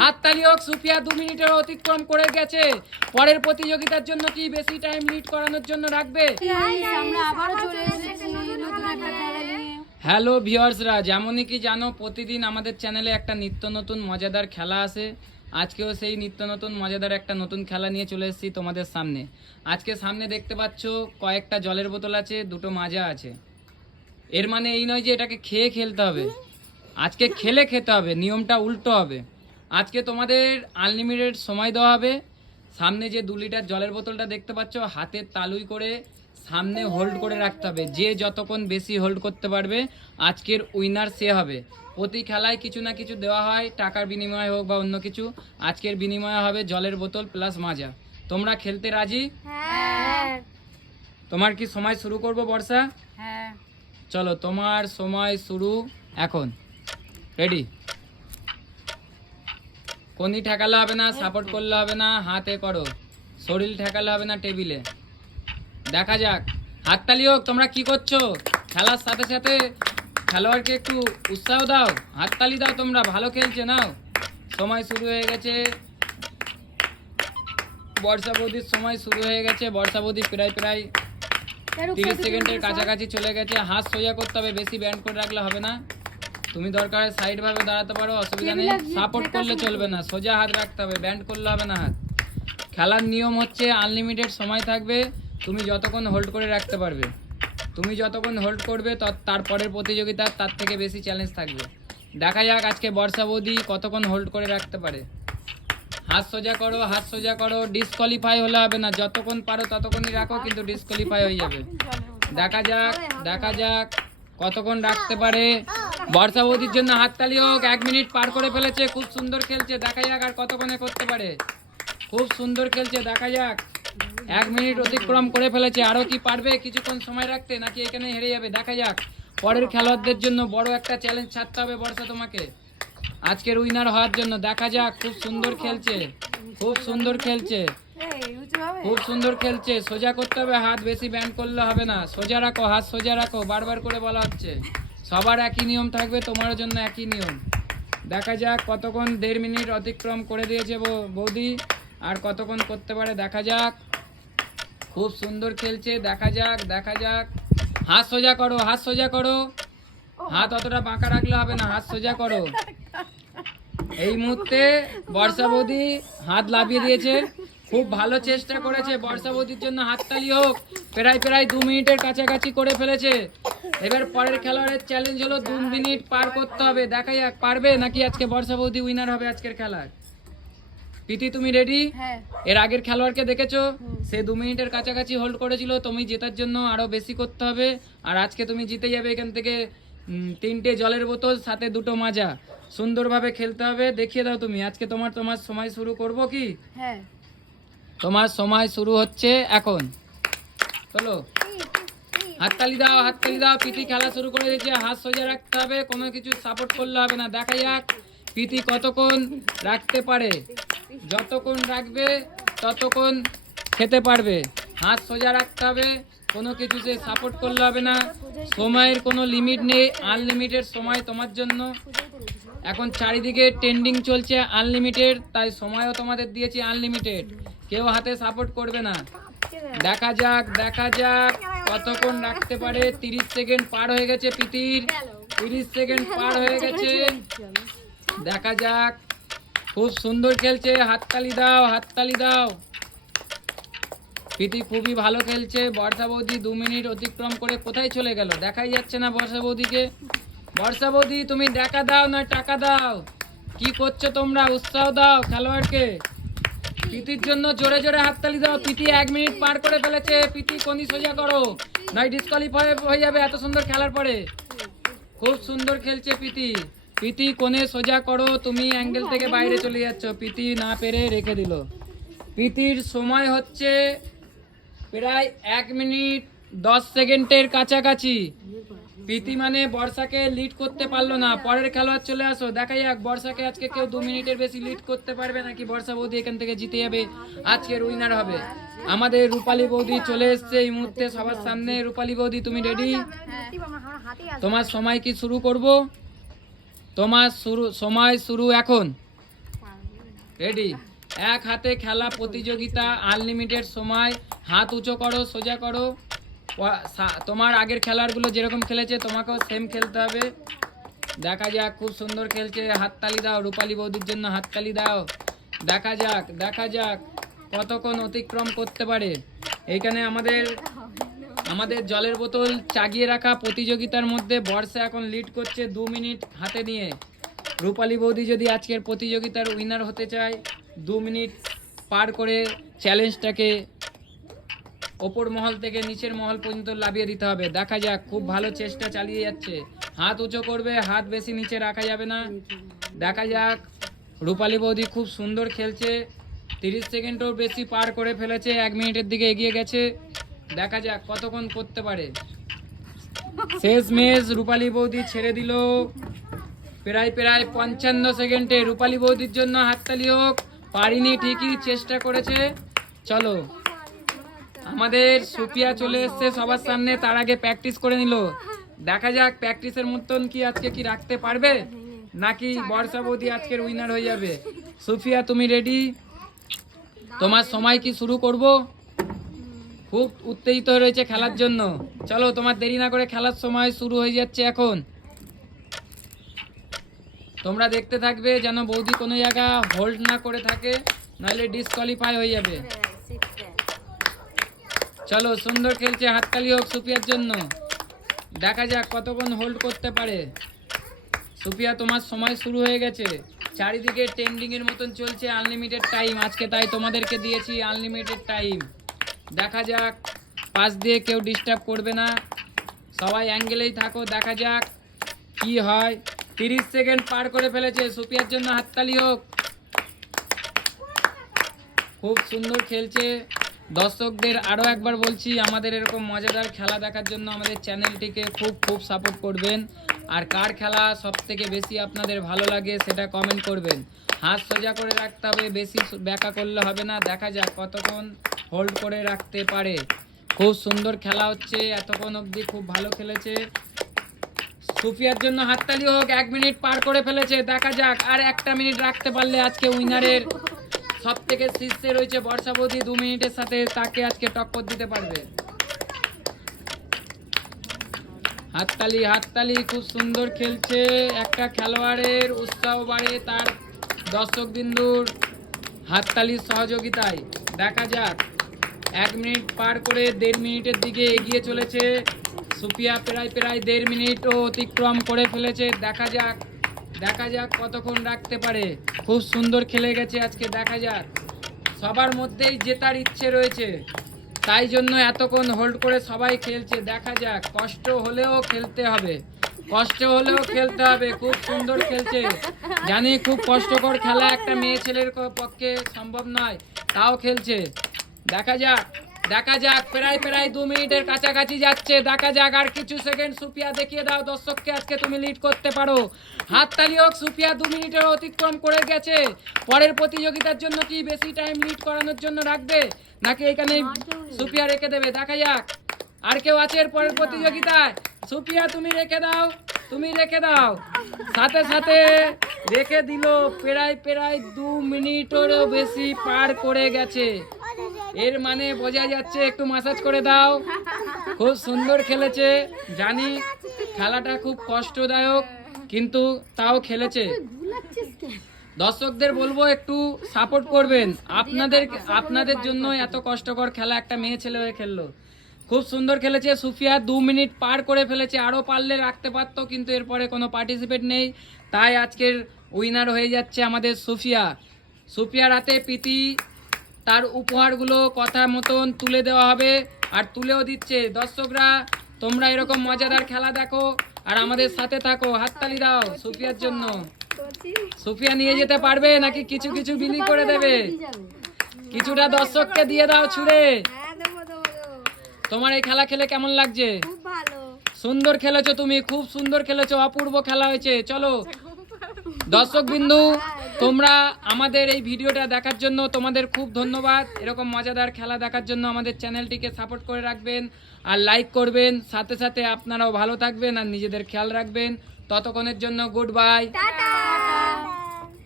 হাততালি হোক, সুফিয়া 2 মিনিটের অতিক্রম করে গেছে। পরের প্রতিযোগিতার জন্য কি বেশি টাইম লিড করানোর জন্য রাখবে? হ্যালো ভিউয়ার্সরা, যেমনই কি জানো প্রতিদিন আমাদের চ্যানেলে একটা নিত্য নতুন মজাদার খেলা আসে। আজকেও সেই নিত্য নতুন মজাদার একটা নতুন খেলা নিয়ে চলে এসেছি তোমাদের সামনে। আজকে সামনে দেখতে পাচ্ছ কয়েকটা জলের বোতল আছে, দুটো মাজা আছে। এর মানে এই নয় যে এটাকে খেয়ে খেলতে হবে, আজকে খেলে খেতে হবে, নিয়মটা উল্টো হবে। আজকে তোমাদের আনলিমিটেড সময় দেওয়া হবে। সামনে যে 2 লিটার জলের বোতলটা দেখতে পাচ্ছ, হাতের তালুই করে সামনে হোল্ড করে রাখতে হবে। যে যতক্ষণ বেশি হোল্ড করতে পারবে আজকের উইনার সে হবে। প্রতি খেলায় কিছু না কিছু দেওয়া হয়, টাকার বিনিময়ে হোক বা অন্য কিছু। আজকের বিনিময়ে হবে জলের বোতল প্লাস মাজা। তোমরা খেলতে রাজি? হ্যাঁ। তোমার কি সময় শুরু করব বর্ষা? হ্যাঁ। চলো, তোমার সময় শুরু এখন। রেডি? কোনি ঠেকালে হবে না, সাপোর্ট করলে হবে না, হাতে করো। শরীর ঠেকালে হবে না টেবিলে। দেখা যাক। হাততালি হোক। তোমরা কি করছো? খেলার সাথে সাথে খেলোয়াড়কে একটু উৎসাহ দাও, হাততালি দাও। তোমরা ভালো খেলছে, নাও। সময় শুরু হয়ে গেছে। বর্ষা বৌদির সময় শুরু হয়ে গেছে। বর্ষা বৌদি প্রায় 30 সেকেন্ডের কাছাকাছি চলে গেছে। হাত সোজা করতে হবে, বেশি ব্যান্ড করে রাখলে হবে না। তুমি দরকার সাইড ভাবে দাঁড়াতে পারো, অসুবিধা নেই। সাপোর্ট করলে চলবে না, সোজা হাত রাখতে হবে, ব্যান্ড করলে হবে না হাত। খেলার নিয়ম হচ্ছে আনলিমিটেড সময় থাকবে, তুমি যতক্ষণ হোল্ড করে রাখতে পারবে। তুমি যতক্ষণ হোল্ড করবে তারপরের প্রতিযোগিতা তার থেকে বেশি চ্যালেঞ্জ থাকবে। দেখা যাক আজকে বর্ষা বৌদি কতক্ষণ হোল্ড করে রাখতে পারে। হাত সোজা করো, হাত সোজা করো। ডিসকোয়ালিফাই হলে হবে না, যতক্ষণ পারো ততক্ষণই রাখো, কিন্তু ডিসকোয়ালিফাই হয়ে যাবে। দেখা যাক, দেখা যাক কতক্ষণ রাখতে পারে। বর্ষা বৌদির জন্য হাততালি হোক। 1 মিনিট পার করে ফেলেছে, খুব সুন্দর খেলছে। দেখা যাক আর কতক্ষণে করতে পারে। খুব সুন্দর খেলছে, দেখা যাক। 1 মিনিট অতিক্রম করে ফেলেছে। আরও কি পারবে কিছুক্ষণ সময় রাখতে, নাকি এখানে হেরে যাবে? দেখা যাক। পরের খেলোয়াড়দের জন্য বড় একটা চ্যালেঞ্জ ছাড়তে হবে বর্ষা তোমাকে আজকের উইনার হওয়ার জন্য। দেখা যাক। খুব সুন্দর খেলছে, খুব সুন্দর খেলছে, খুব সুন্দর খেলছে। সোজা করতে হবে হাত, বেশি ব্যান্ড করলে হবে না। সোজা রাখো, হাত সোজা রাখো, বারবার করে বলা হচ্ছে। সবার একই নিয়ম থাকবে, তোমার জন্য একই নিয়ম। দেখা যাক কতক্ষণ। 1.5 মিনিট অতিক্রম করে দিয়েছে বৌদি, আর কতক্ষণ করতে পারে দেখা যাক। খুব সুন্দর খেলছে, দেখা যাক, দেখা যাক। হাত সোজা করো, হাত সোজা করো। হাত অতটা বাঁকা রাখলে হবে না, হাত সোজা করো। এই মুহূর্তে বর্ষা বৌদি হাত লাভিয়ে দিয়েছে, খুব ভালো চেষ্টা করেছে। বর্ষা বৌদির জন্য হাততালি হোক। প্রায় 2 মিনিটের কাছাকাছি করে ফেলেছে। এবার পরের খেলোয়াড়ের চ্যালেঞ্জ হলো 2 মিনিট পার করতে হবে। দেখা যাক পারবে নাকি আজকে বর্ষা বৌদি উইনার হবে আজকের খেলার। প্রীতি, তুমি রেডি? এর আগের খেলোয়াড়কে দেখেছো, সে 2 মিনিটের কাছাকাছি হোল্ড করেছিল। তুমি জেতার জন্য আরো বেশি করতে হবে। আর আজকে তুমি জিতে যাবে। এখান থেকে 3টে জলের বোতল, সাথে 2টো মাজা। সুন্দরভাবে খেলতে হবে। দেখিয়ে দাও তুমি। আজকে তোমার সময় শুরু করব কি? হ্যাঁ। তোমার সময় শুরু হচ্ছে এখন। চলো, হাততালি দাও, হাততালি দাও। প্রীতি খেলা শুরু করে দিয়েছে। হাত সোজা রাখতে হবে, কোনো কিছু সাপোর্ট করলে হবে না। দেখা যাক প্রীতি কতক্ষণ রাখতে পারে। যতক্ষণ রাখবে ততক্ষণ খেতে পারবে। হাত সোজা রাখতে হবে, কোনো কিছু সে সাপোর্ট করলে হবে না। সময়ের কোনো লিমিট নেই, আনলিমিটেড সময় তোমার জন্য। এখন চারিদিকে ট্রেন্ডিং চলছে আনলিমিটেড, তাই সময়ও তোমাদের দিয়েছি আনলিমিটেড। কেউ হাতে সাপোর্ট করবে না। দেখা যাক, দেখা যাক কতক্ষণ রাখতে পারে। 30 সেকেন্ড পার হয়ে গেছে প্রীতির, 30 সেকেন্ড পার হয়ে গেছে। দেখা যাক। খুব সুন্দর খেলছে, হাততালি দাও, হাততালি দাও। প্রীতি খুবই ভালো খেলছে। বর্ষা বৌদি 2 মিনিট অতিক্রম করে কোথায় চলে গেল, দেখাই যাচ্ছে না বর্ষা বৌদিকে। বর্ষা বৌদি তুমি দেখা দাও না টাকা দাও, কি করছো তোমরা? উৎসাহ দাও খেলোয়াড়কে। প্রীতির জন্য জোরে জোরে হাততালি দাও। প্রীতি 1 মিনিট পার করে ফেলেছে। প্রীতি কোনি সোজা করো, নয় ডিসকোয়ালিফাই হয়ে যাবে এত সুন্দর খেলার পরে। খুব সুন্দর খেলছে প্রীতি। প্রীতি কোণে সোজা করো, তুমি অ্যাঙ্গেল থেকে বাইরে চলে যাচ্ছ। প্রীতি না পেরে রেখে দিল। প্রীতির সময় হচ্ছে প্রায় 1 মিনিট 10 সেকেন্ডের কাছাকাছি। প্রীতি মানে বর্ষাকে লিড করতে পারলো না। পরের খেলোয়াড় চলে আসো। দেখা যাক বর্ষাকে আজকে কেউ 2 মিনিটের বেশি লিড করতে পারবে নাকি বর্ষা বৌদি এখান থেকে জিতে যাবে, আজকের উইনার হবে। আমাদের রূপালী বৌদি চলে এসছে এই মুহূর্তে সবার সামনে। রূপালী বৌদি তুমি রেডি? তোমার সময় কি শুরু করব? তোমার সময় শুরু এখন। রেডি। এক হাতে খেলা প্রতিযোগিতা, আনলিমিটেড সময়। হাত উঁচু করো, সোজা করো। তোমার আগের খেলারগুলো যেরকম খেলেছে তোমাকেও সেম খেলতে হবে। দেখা যাক, খুব সুন্দর খেলছে। হাততালি দাও রূপালী বৌদির জন্য, হাততালি দাও। দেখা যাক দেখা যাক কতক্ষণ অতিক্রম করতে পারে। এইখানে আমাদের জলের বোতল চাগিয়ে রাখা প্রতিযোগিতার মধ্যে বর্ষা এখন লিড করছে 2 মিনিট হাতে নিয়ে। রূপালী বৌদি যদি আজকের প্রতিযোগিতার উইনার হতে চায় 2 মিনিট পার করে চ্যালেঞ্জটাকে ওপর মহল থেকে নিচের মহল পর্যন্ত লাভিয়ে দিতে হবে। দেখা যাক, খুব ভালো চেষ্টা চালিয়ে যাচ্ছে। হাত উঁচু করবে, হাত বেশি নিচে রাখা যাবে না। দেখা যাক, রূপালী বৌদি খুব সুন্দর খেলছে। 30 সেকেন্ডও বেশি পার করে ফেলেছে, 1 মিনিটের দিকে এগিয়ে গেছে। দেখা যাক কতক্ষণ করতে পারে। শেষ ম্যাচ রূপালী বৌদি ছেড়ে দিল প্রায় 55 সেকেন্ডে। রূপালী বৌদির জন্য হাততালি হোক। পারিনি ঠিকই, চেষ্টা করেছে। চলো, আমাদের সুপিয়া চলে এসছে সবার সামনে, তার আগে প্র্যাকটিস করে নিল। দেখা যাক প্র্যাকটিসের মতন কি আজকে কি রাখতে পারবে, নাকি বর্ষা বৌদি আজকের উইনার হয়ে যাবে। সুফিয়া, তুমি রেডি? তোমার সময় কি শুরু করব? খুব উত্তেজিত রয়েছে খেলার জন্য। চলো, তোমার দেরি না করে খেলার সময় শুরু হয়ে যাচ্ছে এখন। তোমরা দেখতে থাকবে যেন বৌদি কোনো জায়গা হোল্ড না করে থাকে, নাহলে ডিসকোয়ালিফাই হয়ে যাবে। চলো, সুন্দর খেলছে, হাততালি হোক সুফিয়ার জন্য। দেখা যাক কতক্ষণ হোল্ড করতে পারে। সুফিয়া, তোমার সময় শুরু হয়ে গেছে। চারিদিকে ট্রেন্ডিং এর মতন চলছে আনলিমিটেড টাইম আজকে, তাই তোমাদেরকে দিয়েছি আনলিমিটেড টাইম। দেখা যাক, পাশ দিয়ে কেউ ডিস্টার্ব করবে না, সবাই অ্যাঙ্গেলেই থাকো। দেখা যাক কি হয়। 30 সেকেন্ড পার করে ফেলেছে। সুফিয়ার জন্য হাততালি হোক। খুব সুন্দর খেলছে। দর্শকদের আরও একবার বলছি, আমাদের এরকম মজাদার খেলা দেখার জন্য আমাদের চ্যানেলটিকে খুব সাপোর্ট করবেন। আর কার খেলা সব থেকে বেশি আপনাদের ভালো লাগে সেটা কমেন্ট করবেন। হাত সোজা করে রাখতে হবে, বেশি ব্যাকা করলে হবে না। দেখা যাক কতক্ষণ হোল্ড করে রাখতে পারে। খুব সুন্দর খেলা হচ্ছে এতক্ষণ অবধি, খুব ভালো খেলেছে। সুফিয়ার জন্য হাততালি হোক। 1 মিনিট পার করে ফেলেছে। দেখা যাক আর 1টা মিনিট রাখতে পারলে আজকে উইনারের সব থেকে শীর্ষে রয়েছে বর্ষা বৌদি। 2 মিনিটের সাথে তাকে আজকে টক্কর দিতে পারবে। হাততালি হাততালি, খুব সুন্দর খেলছে। একটা খেলোয়াড়ের উৎসাহ বাড়ে তার দর্শকবিন্দুর হাততালির সহযোগিতায়। দেখা যাক, 1 মিনিট পার করে 1.5 মিনিটের দিকে এগিয়ে চলেছে সুফিয়া। প্রায় 1.5 মিনিটও অতিক্রম করে ফেলেছে। দেখা যাক কতক্ষণ রাখতে পারে। খুব সুন্দর খেলে গেছে আজকে। দেখা যাক, সবার মধ্যেই জেতার ইচ্ছে রয়েছে, তাই জন্য এতক্ষণ হোল্ড করে সবাই খেলছে। দেখা যাক, কষ্ট হলেও খেলতে হবে, কষ্ট হলেও খেলতে হবে। খুব সুন্দর খেলছে, জানি খুব কষ্টকর খেলা, একটা মেয়ে ছেলের পক্ষে সম্ভব নয়, তাও খেলছে। দেখা যাক দেখা যাক, প্রায় 2 মিনিটের কাছাকাছি যাচ্ছে। দেখা যাক আর কিছু সেকেন্ড। সুফিয়া, দেখিয়ে দাও দর্শককে আজকে তুমি লিড করতে পারো। হাততালি হোক। সুফিয়া 2 মিনিটের অতিক্রম করে গেছে। পরের প্রতিযোগিতার জন্য কি বেশি টাইম লিড করানোর জন্য রাখবে, নাকি এখানে সুফিয়া রেখে দেবে? দেখা যাক আর কেউ আছে এর পরের প্রতিযোগিতায়। সুফিয়া, তুমি রেখে দাও, তুমি রেখে দাও। সাথে সাথে রেখে দিল। প্রায় 2 মিনিটেরও বেশি পার করে গেছে। এর মানে বোঝা যাচ্ছে, একটু ম্যাসাজ করে দাও। খুব সুন্দর খেলেছে, জানি খেলাটা খুব কষ্টদায়ক, কিন্তু তাও খেলেছে। দর্শকদের বলবো একটু সাপোর্ট করবেন। আপনাদের জন্য এত কষ্টকর খেলা একটা মেয়ে ছেলে হয়ে খেললো। খুব সুন্দর খেলেছে সুফিয়া। 2 মিনিট পার করে ফেলেছে, আরও পারলে রাখতে পারতো, কিন্তু এরপরে কোনো পার্টিসিপেট নেই, তাই আজকের উইনার হয়ে যাচ্ছে আমাদের সুফিয়া। সুফিয়ার হাতে প্রীতি তার উপহারগুলো কথা মতন তুলে দেওয়া হবে, আর তুলেও দিচ্ছে। দর্শকরা, তোমরা এরকম মজাদার খেলা দেখো আর আমাদের সাথে থাকো। হাততালি দাও সুফিয়ার জন্য। সুফিয়া নিয়ে যেতে পারবে, নাকি কিছু বিলি করে দেবে? কিছুটা দর্শককে দিয়ে দাও ছুড়ে। তোমার এই খেলা খেলে কেমন লাগছে? সুন্দর খেলেছো তুমি, খুব সুন্দর খেলেছো, অপূর্ব খেলা হয়েছে। চলো দর্শক বিন্দু, তোমরা আমাদের এই ভিডিওটা দেখার জন্য তোমাদের খুব ধন্যবাদ। এরকম মজাদার খেলা দেখার জন্য আমাদের চ্যানেলটিকে সাপোর্ট করে রাখবেন আর লাইক করবেন। সাথে সাথে আপনারাও ভালো থাকবেন আর নিজেদের খেয়াল রাখবেন। ততক্ষণের জন্য গুড বাই।